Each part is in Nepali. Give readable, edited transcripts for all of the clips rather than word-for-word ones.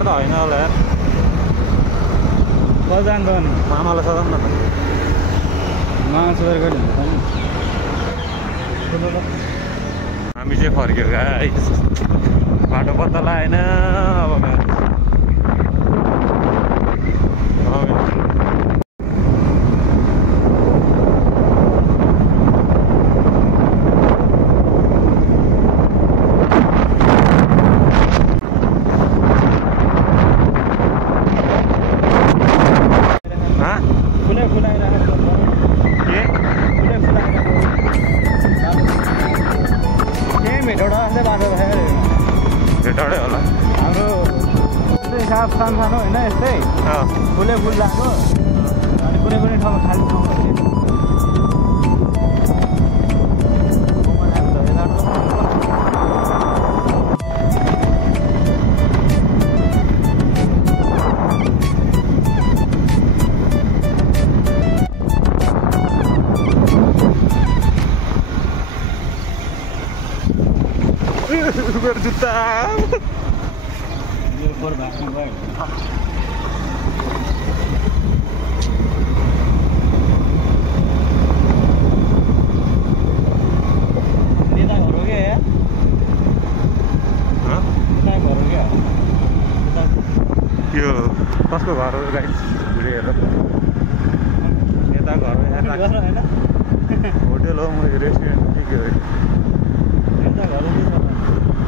त होइन होला यार कजान गन मामालाई सदाम न त मामा सुधार गर्नु हामी चाहिँ फर्क्यो गाइस बाटो पत्ता लागेन अब भेटाडै होला हाम्रो साफ सानो होइन यस्तै फुले फुल लाग्यो अनि कुनै पनि ठाउँमा खाली ठाउँ जुत्ता यो कसको घर हो गाइस भिडियो हेर यता घर होटेल हो म रेस्टुरेन्ट के हो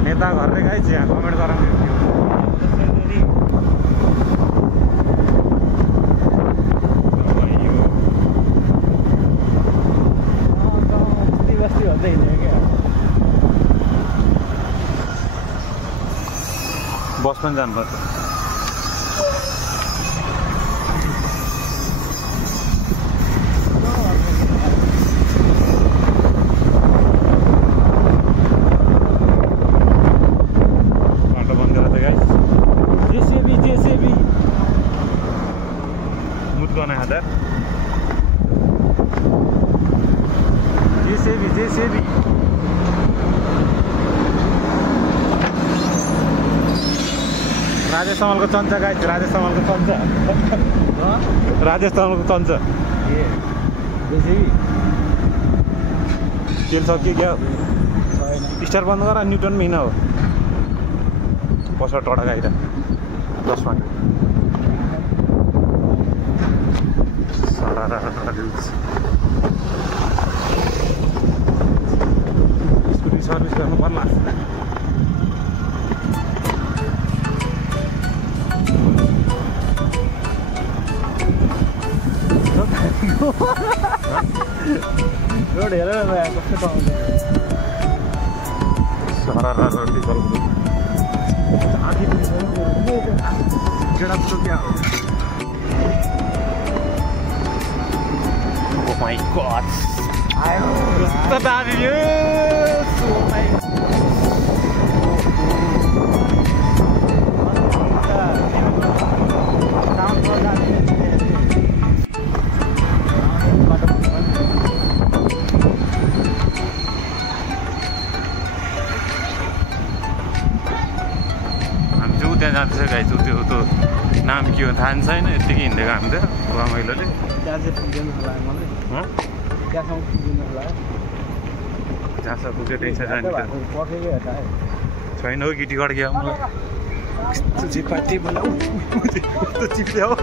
नेता घर रे गाइस यहाँ कमेन्ट गराउनु बस्ती भन्दै हिँड्यो क्या बस पनि जानुपर्छ जेसीबी राजेश तमलको चम्चा गाइस राजेश तमलको चम्चा राजेश तमलको चम्चा तेल सक्यो क्या स्टार बन्द गर न्युटन महिना हो पसर टडा गाइरा 10 मिनट सर्भिस गर्नु पर्ला रोड हेरेर कस्तो पाउँदैन Oh my god! Kasta dami yun! Oh my god! हामी चाहिँ त्यहाँ जाँदैछ गाइस त्यो नाम के हो थाहा छैन यतिकै हिँडेको हामी त रमाइलोले त्यहाँ चाहिँ पुग्दैन होला मलाई त्यहाँसम्म पुग्दैन होला जहाँसम्म पुग्यो त्यही छ जाने त पकेकै हेर्दा छैन हौ गिटी गड गयो मलाई यस्तो चिपाटी बोला कस्तो चिप्ले हो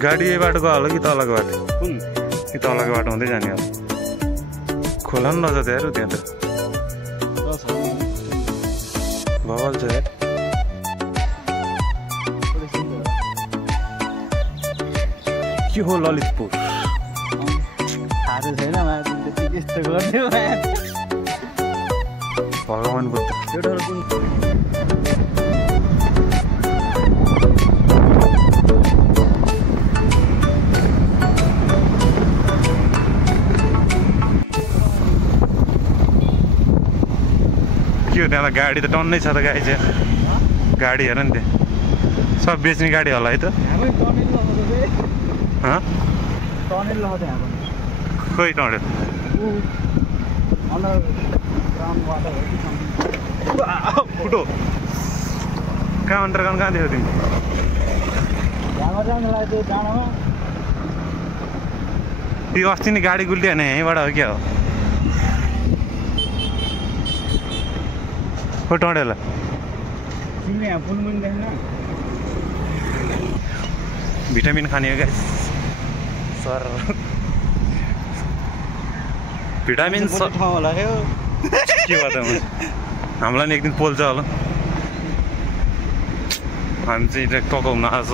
गाडी यही बाटो गयो होला कि तलको बाटो कुन कि तलको बाटो हुँदै जाने होला खोला पनि नजान्छ यार त्यहाँ त भगल छ यार के हो ललितपुर थाहा छैन यस्तो गर्थ्यो भगवान् बुद्ध एउटा कुन त्यहाँ त गाडी त टन्नै छ त गाडी चाहिँ गाडी हेर नि त्यहाँ सब बेच्ने गाडी होला है त खोइ टनेल फुटो कहाँ अन्डरग्राउन्ड कहाँ देख्यौ तिमी त्यो अस्ति नै गाडी गुल्टियो भने यहीँबाट हो क्या हो हो टँडेला भिटामिन खाने हो क्या सर भिटामिन ठाउँ होला के भयो त हामीलाई नि एक दिन पोल्छ होला हामी चाहिँ टकाउन आएको छ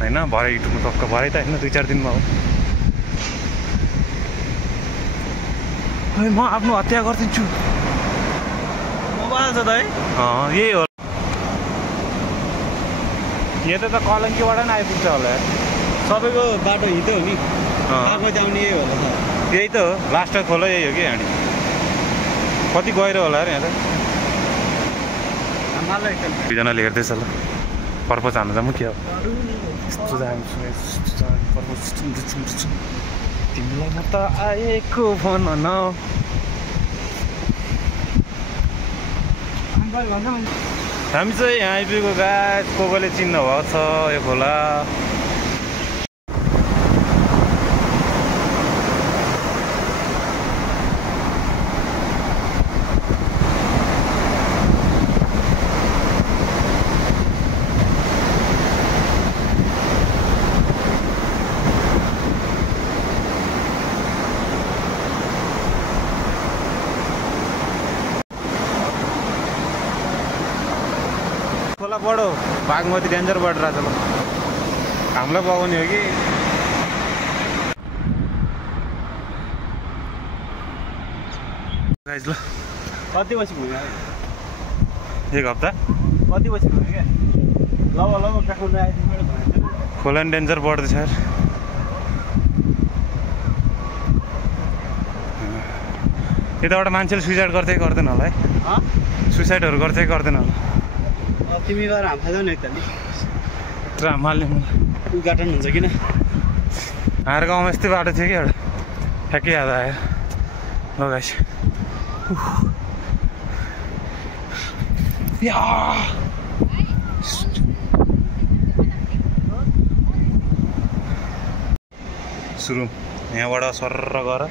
होइन भरे टक्क भरे त होइन 2-4 दिनमा हो म आफ्नो हत्या गरिदिन्छु मोबाइल छ त है यही हो यहाँ त कलङ्कीबाट नि आइपुग्छ होला सबैको बाटो हिँड्दै हो नि आउने यही होला यही त हो लास्ट खोला यही हो कि हामी कति गहिरो होला यार यहाँ त दुईजनाले हेर्दैछ ल पर्पज हान्नु जाऊँ के हो तिमीलाई म त आएको भन न हामी चाहिँ यहाँ आइपुगेको गाछ कोले चिन्नु भएको छ यो खोला खोला बढो बागमती डेन्जर बढेर छ ल हामीलाई बगाउने हो कि गाइज ल कति बजी पुग्यो एक हप्ता कति बजी पुग्यो क्या लग काठमाडौँ आइदिनु खोला नि डेन्जर बढ्दैछ यार यताबाट मान्छेले सुइसाइड गर्दै गर्दैन होला है सुइसाइडहरू गर्दै गर्दैन होला तिमी गएर हाम खाँदै नि एकतालि हाल्ने उद्घाटन हुन्छ किन हाम्रो गाउँमा यस्तै बाटो थियो कि एउटा ठ्याक्कै याद आयो लगाइस सुरु यहाँबाट सर्र गएर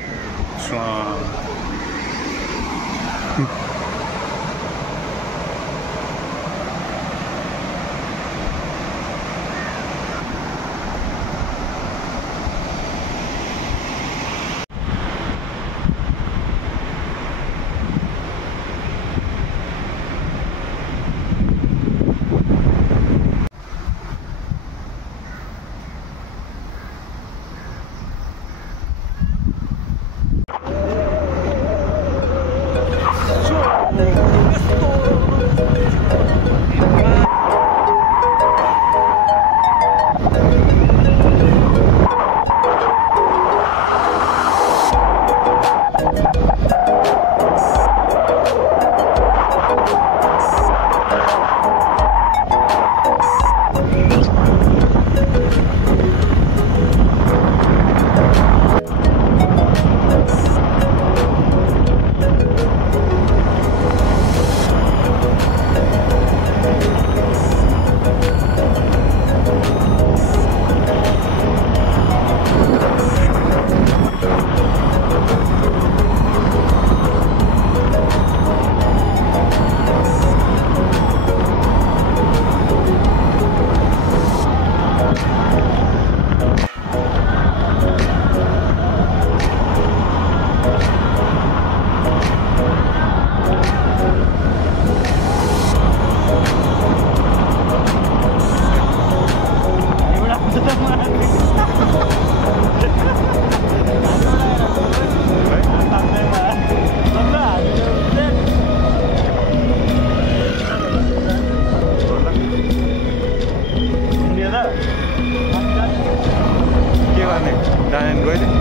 के गर्ने जाने गइदिनु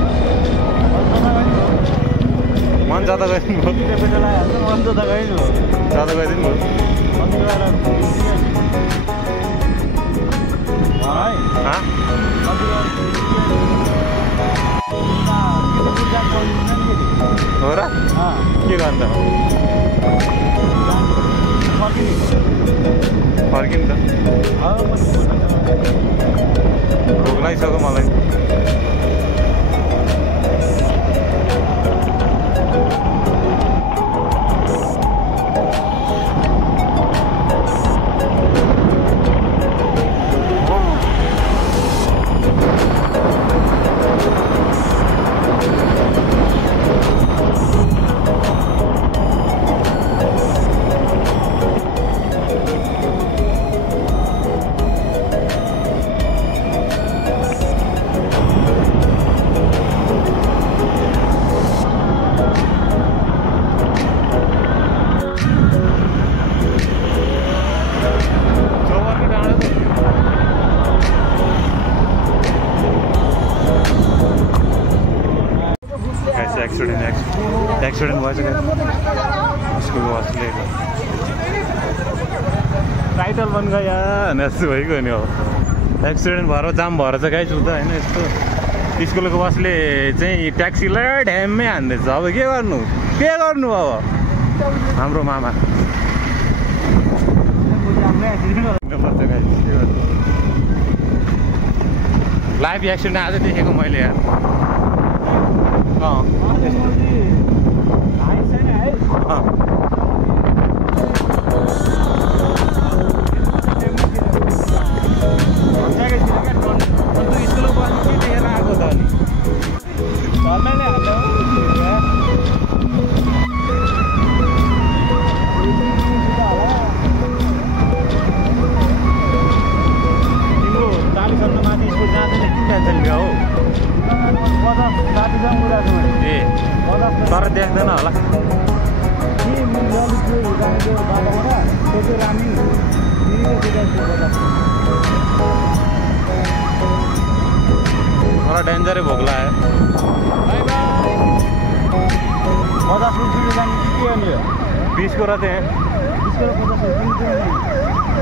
मन जाँदा गइदिनु भयो जाँदा गइदिनु भयो हो र के गर्नु फर्किनु त भोक लागिसक्यो मलाई एक्सिडेन्ट भएछ स्कुलको बसले टाइटल बन्द गयो भने जस्तो भइगयो नि अब एक्सिडेन्ट भएर जाम भएर चाहिँ गाइज उता होइन यस्तो स्कुलको बसले चाहिँ ट्याक्सीलाई ढ्याम्मै हान्दैछ अब के गर्नु अब हाम्रो मामा लाइभ एक्सिडेन्ट आज देखेको मैले यार तर देख्दैन होला मलाई डेन्जरै भोक लाग्यो 20 को रहते हैं 20 को 50